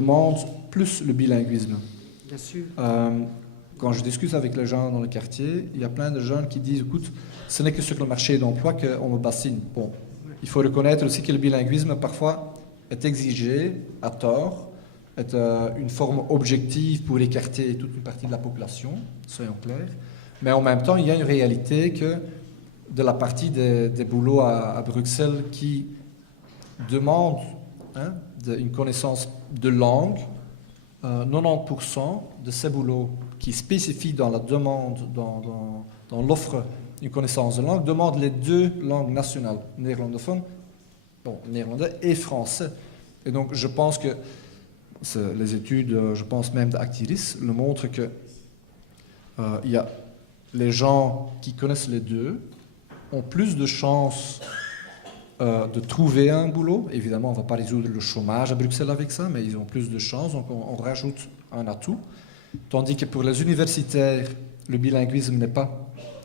demandent plus le bilinguisme. Bien sûr. Quand je discute avec les gens dans le quartier, il y a plein de jeunes qui disent, écoute, ce n'est que sur le marché d'emploi qu'on me bassine. Bon, il faut reconnaître aussi que le bilinguisme, parfois, est exigé à tort, est une forme objective pour écarter toute une partie de la population, soyons clairs. Mais en même temps, il y a une réalité que de la partie des boulots à Bruxelles qui demandent une connaissance de langue, 90% de ces boulots qui spécifient dans la demande, dans l'offre une connaissance de langue, demandent les deux langues nationales, néerlandophone, néerlandais et français. Et donc je pense que les études, je pense même d'Actiris, le montrent que il y a les gens qui connaissent les deux ont plus de chances de trouver un boulot. Évidemment, on ne va pas résoudre le chômage à Bruxelles avec ça, mais ils ont plus de chances, donc on rajoute un atout. Tandis que pour les universitaires, le bilinguisme ne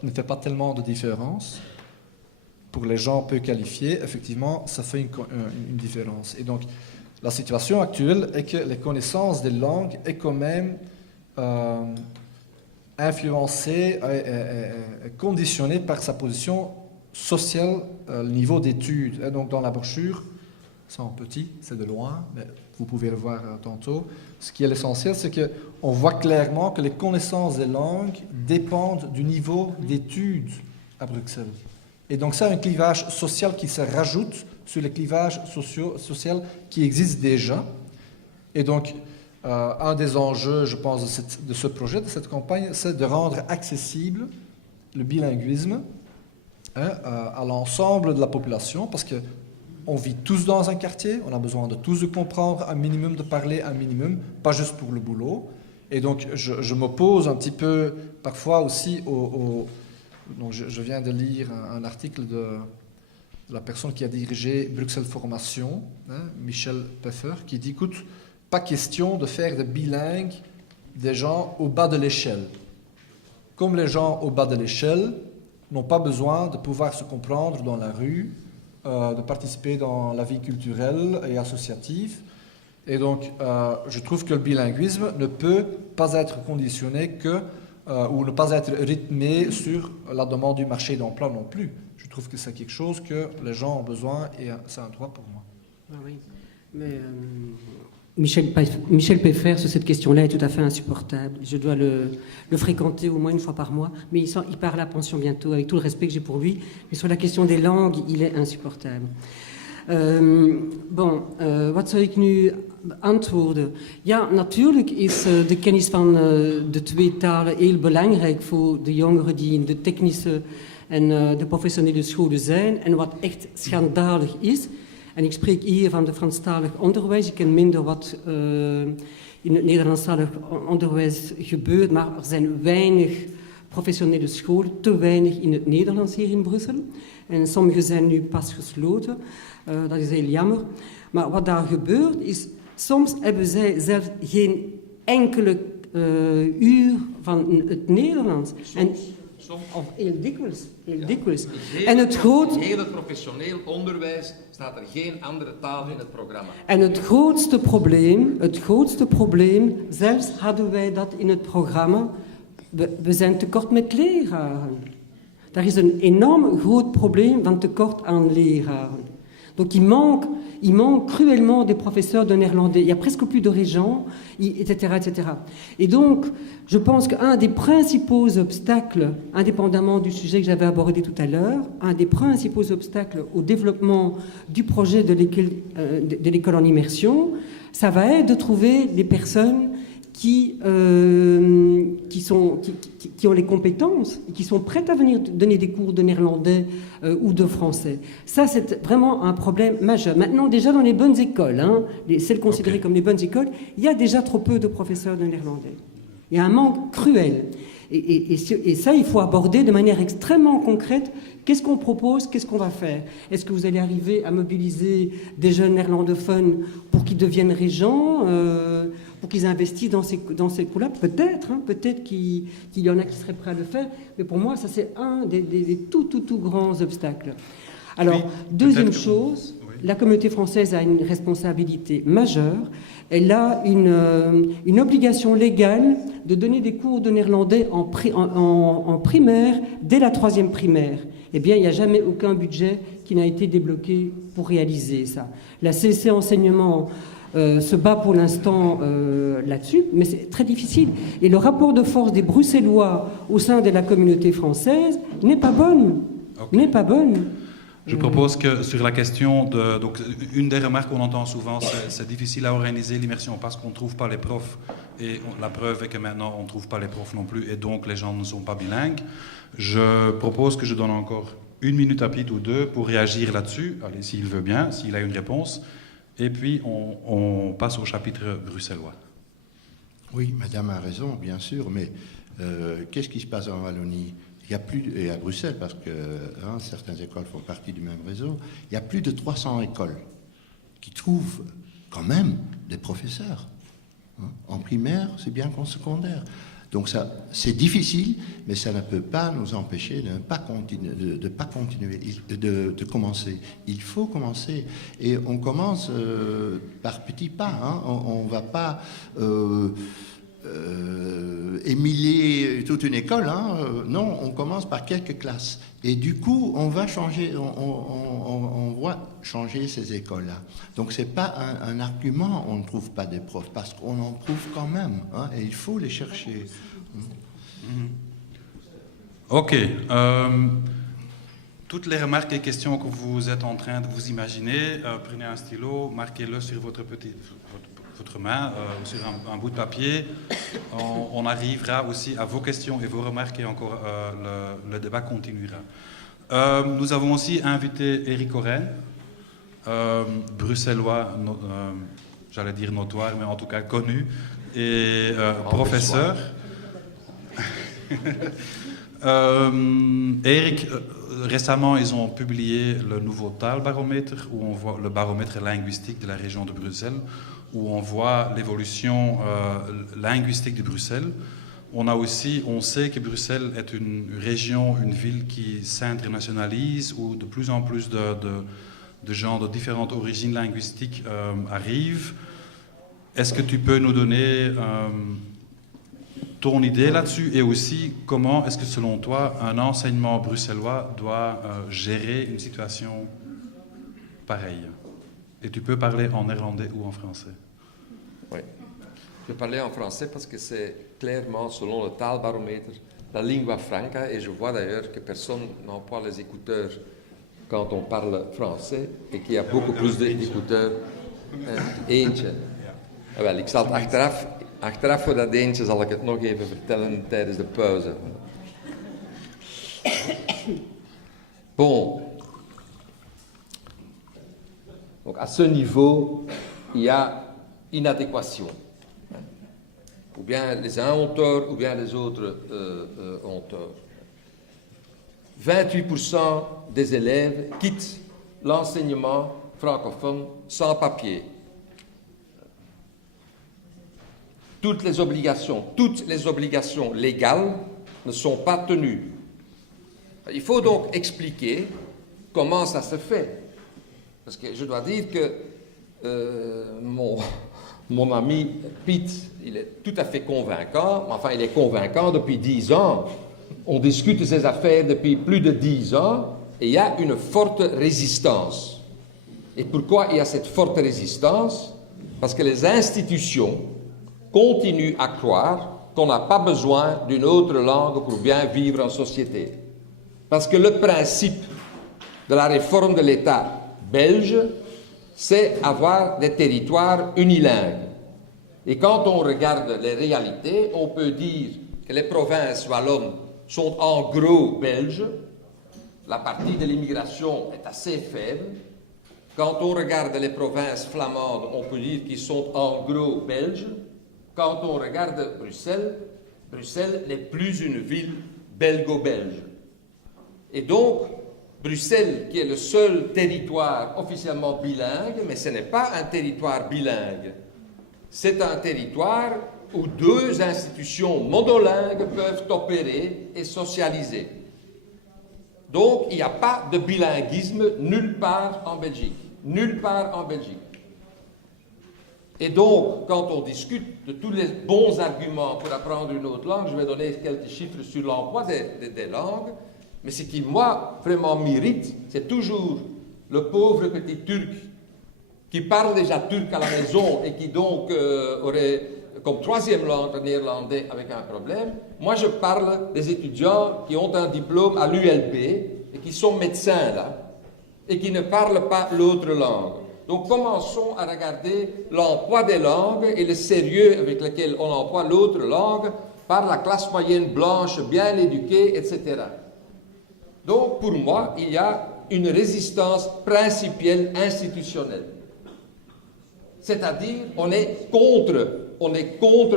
fait pas tellement de différence. Pour les gens peu qualifiés, effectivement, ça fait une différence. Et donc, la situation actuelle est que les connaissances des langues est quand même influencée, conditionnée par sa position sociale, le niveau d'études. Et donc, dans la brochure, c'est en petit, c'est de loin, mais vous pouvez le voir tantôt. Ce qui est l'essentiel, c'est qu'on voit clairement que les connaissances des langues dépendent du niveau d'études à Bruxelles. Et donc ça, un clivage social qui se rajoute sur les clivages sociaux qui existent déjà. Et donc, un des enjeux, je pense, de ce projet, de cette campagne, c'est de rendre accessible le bilinguisme à l'ensemble de la population, parce qu'on vit tous dans un quartier, on a besoin de tous de comprendre un minimum, de parler un minimum, pas juste pour le boulot. Et donc, je m'oppose un petit peu, parfois aussi, donc je viens de lire un article de la personne qui a dirigé Bruxelles Formation, Michel Peffer, qui dit, écoute, pas question de faire de bilingues des gens au bas de l'échelle. Comme les gens au bas de l'échelle n'ont pas besoin de pouvoir se comprendre dans la rue, de participer dans la vie culturelle et associative. Et donc, je trouve que le bilinguisme ne peut pas être conditionné ou ne pas être rythmé sur la demande du marché d'emploi non plus. Je trouve que c'est quelque chose que les gens ont besoin et c'est un droit pour moi. Ah oui, mais Michel Peffer, sur cette question-là, est tout à fait insupportable. Je dois le fréquenter au moins une fois par mois, mais il part à la pension bientôt, avec tout le respect que j'ai pour lui. Mais sur la question des langues, il est insupportable. Wat zou ik nu antwoorden? Ja, natuurlijk is de kennis van de twee talen heel belangrijk voor de jongeren die in de technische en de professionele scholen zijn. En wat echt schandalig is, en ik spreek hier van het Franstalig onderwijs, ik ken minder wat in het Nederlandstalig onderwijs gebeurt, maar er zijn weinig professionele scholen, te weinig in het Nederlands hier in Brussel. En sommige zijn nu pas gesloten. Dat is heel jammer. Maar wat daar gebeurt is, soms hebben zij zelf geen enkele uur van het Nederlands. Of heel dikwijls. Heel dikwijls. En het hele professioneel onderwijs staat er geen andere taal in het programma. En het grootste probleem, zelfs hadden wij dat in het programma, we zijn tekort met leraren. Daar is een enorm groot probleem van tekort aan leraren. Donc il manque cruellement des professeurs de néerlandais. Il y a presque plus de régents, etc., etc. Et donc, je pense qu'un des principaux obstacles, indépendamment du sujet que j'avais abordé tout à l'heure, un des principaux obstacles au développement du projet de l'école en immersion, ça va être de trouver des personnes qui ont les compétences et qui sont prêtes à venir donner des cours de néerlandais ou de français. Ça, c'est vraiment un problème majeur. Maintenant, déjà dans les bonnes écoles, celles considérées comme les bonnes écoles, il y a déjà trop peu de professeurs de néerlandais. Il y a un manque cruel. Et ça, il faut aborder de manière extrêmement concrète. Qu'est-ce qu'on propose? Qu'est-ce qu'on va faire? Est-ce que vous allez arriver à mobiliser des jeunes néerlandophones pour qu'ils deviennent régents, pour qu'ils investissent dans ces cours-là? Peut-être, peut-être qu'il y en a qui seraient prêts à le faire. Mais pour moi, ça, c'est un des tout grands obstacles. Alors, oui, deuxième chose... Oui. la communauté française a une responsabilité majeure. Elle a une obligation légale de donner des cours de néerlandais en primaire, dès la 3e primaire. Eh bien, il n'y a jamais aucun budget qui n'a été débloqué pour réaliser ça. La CC Enseignement se bat pour l'instant là-dessus, mais c'est très difficile. Et le rapport de force des Bruxellois au sein de la communauté française n'est pas bonne. Okay. N'est pas bonne. Je propose que sur la question de... Donc, une des remarques qu'on entend souvent, c'est difficile à organiser l'immersion parce qu'on ne trouve pas les profs. Et la preuve est que maintenant, on ne trouve pas les profs non plus. Et donc, les gens ne sont pas bilingues. Je propose que je donne encore 1 minute à Piet ou 2 pour réagir là-dessus. Allez, s'il veut bien, s'il a une réponse. Et puis, on passe au chapitre bruxellois. Oui, madame a raison, bien sûr. Mais qu'est-ce qui se passe en Wallonie ? Il y a plus, et à Bruxelles, parce que certaines écoles font partie du même réseau, il y a plus de 300 écoles qui trouvent quand même des professeurs. En primaire, c'est bien qu'en secondaire. Donc ça, c'est difficile, mais ça ne peut pas nous empêcher de ne pas continuer, de commencer. Il faut commencer. Et on commence par petits pas. On ne va pas... émiler toute une école, non, on commence par quelques classes. Et du coup, on va changer, on va changer ces écoles-là. Donc, ce n'est pas un argument, on ne trouve pas des profs, parce qu'on en trouve quand même, et il faut les chercher. Ok. Toutes les remarques et questions que vous êtes en train de vous imaginer, prenez un stylo, marquez-le sur votre main, sur un bout de papier. On arrivera aussi à vos questions et vos remarques et encore le débat continuera. Nous avons aussi invité Eric Oren, bruxellois, j'allais dire notoire, mais en tout cas connu, et professeur. Eric, récemment, ils ont publié le nouveau taalbaromètre, où on voit le baromètre linguistique de la région de Bruxelles, où on voit l'évolution linguistique de Bruxelles. On sait que Bruxelles est une région, une ville qui s'internationalise, où de plus en plus de gens de différentes origines linguistiques arrivent. Est-ce que tu peux nous donner ton idée là-dessus, et aussi comment est-ce que selon toi un enseignement bruxellois doit gérer une situation pareille? Et tu peux parler en néerlandais ou en français. Oui, je vais parler en français parce que c'est clairement, selon le taalbaromètre, la lingua franca, et je vois d'ailleurs que personne n'emploie les écouteurs quand on parle français, et qu'il y a beaucoup plus d'écouteurs. Eentje. Wel, ik zal het achteraf voor dat eentje zal ik het nog even vertellen tijdens de pauze. Bon. Donc à ce niveau, il y a inadéquation. Ou bien les uns ont tort, ou bien les autres ont tort. 28% des élèves quittent l'enseignement francophone sans papier. Toutes les obligations légales ne sont pas tenues. Il faut donc expliquer comment ça se fait. Parce que je dois dire que mon ami Piet, il est tout à fait convaincant, enfin il est convaincant depuis 10 ans. On discute de ces affaires depuis plus de 10 ans et il y a une forte résistance. Et pourquoi il y a cette forte résistance? Parce que les institutions continuent à croire qu'on n'a pas besoin d'une autre langue pour bien vivre en société. Parce que le principe de la réforme de l'État belge, c'est avoir des territoires unilingues. Et quand on regarde les réalités, on peut dire que les provinces wallonnes sont en gros belges. La partie de l'immigration est assez faible. Quand on regarde les provinces flamandes, on peut dire qu'ils sont en gros belges. Quand on regarde Bruxelles, Bruxelles n'est plus une ville belgo-belge. Et donc, Bruxelles, qui est le seul territoire officiellement bilingue, mais ce n'est pas un territoire bilingue. C'est un territoire où 2 institutions monolingues peuvent opérer et socialiser. Donc, il n'y a pas de bilinguisme nulle part en Belgique. nulle part en Belgique. Et donc, quand on discute de tous les bons arguments pour apprendre une autre langue, je vais donner quelques chiffres sur l'emploi des langues, mais ce qui, moi, vraiment m'irrite, c'est toujours le pauvre petit Turc qui parle déjà turc à la maison et qui donc aurait comme troisième langue le néerlandais avec un problème. Moi, je parle des étudiants qui ont un diplôme à l'ULB et qui sont médecins là, et qui ne parlent pas l'autre langue. Donc, commençons à regarder l'emploi des langues et le sérieux avec lequel on emploie l'autre langue par la classe moyenne blanche, bien éduquée, etc. Donc, pour moi, il y a une résistance principielle institutionnelle. C'est-à-dire, on est contre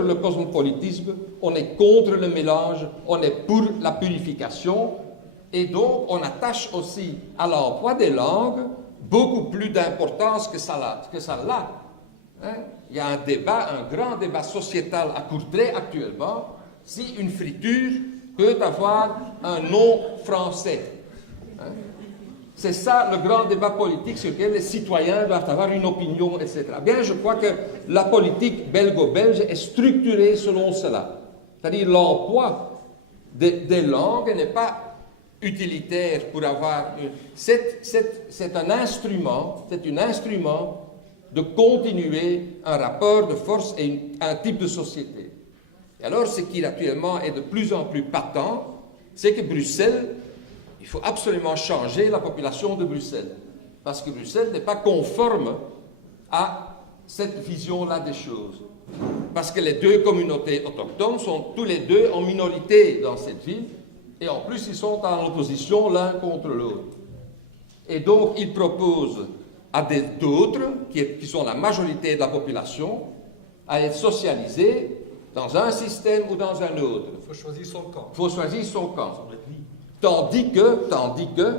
le cosmopolitisme, on est contre le mélange, on est pour la purification, et donc on attache aussi à l'emploi des langues beaucoup plus d'importance que ça l'a. Hein? Il y a un débat, un grand débat sociétal à Courtrai actuellement, si une friture peut avoir un nom français. Hein? C'est ça le grand débat politique sur lequel les citoyens doivent avoir une opinion, etc. Bien, je crois que la politique belgo-belge est structurée selon cela. C'est-à-dire l'emploi des langues n'est pas utilitaire pour avoir... C'est un instrument de continuer un rapport de force et un type de société. Et alors, ce qui actuellement est de plus en plus patent, c'est que Bruxelles... Il faut absolument changer la population de Bruxelles, parce que Bruxelles n'est pas conforme à cette vision-là des choses. Parce que les deux communautés autochtones sont tous les deux en minorité dans cette ville, et en plus ils sont en opposition l'un contre l'autre. Et donc ils proposent à d'autres, qui sont la majorité de la population, à être socialisés dans un système ou dans un autre. Il faut choisir son camp. Il faut choisir son camp. Tandis que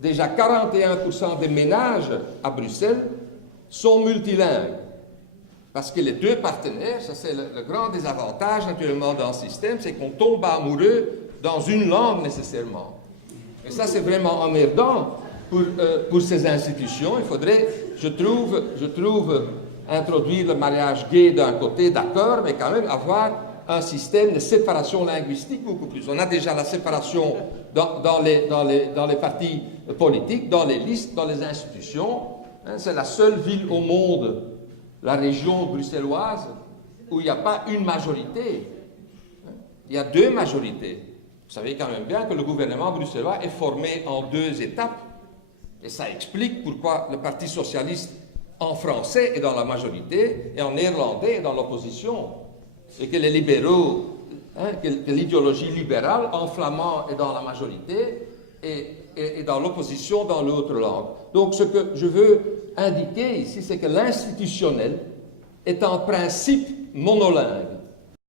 déjà 41% des ménages à Bruxelles sont multilingues. Parce que les deux partenaires, ça c'est le grand désavantage naturellement dans ce système, c'est qu'on tombe amoureux dans une langue nécessairement. Et ça c'est vraiment emmerdant pour ces institutions. Il faudrait, je trouve, introduire le mariage gay d'un côté, d'accord, mais quand même avoir un système de séparation linguistique beaucoup plus. On a déjà la séparation dans les partis politiques, dans les listes, dans les institutions. Hein, c'est la seule ville au monde, la région bruxelloise, où il n'y a pas une majorité. Hein, il y a deux majorités. Vous savez quand même bien que le gouvernement bruxellois est formé en deux étapes. Et ça explique pourquoi le Parti socialiste en français est dans la majorité et en néerlandais est dans l'opposition. Et que les libéraux, que l'idéologie libérale en flamand est dans la majorité et dans l'opposition dans l'autre langue. Donc ce que je veux indiquer ici, c'est que l'institutionnel est en principe monolingue.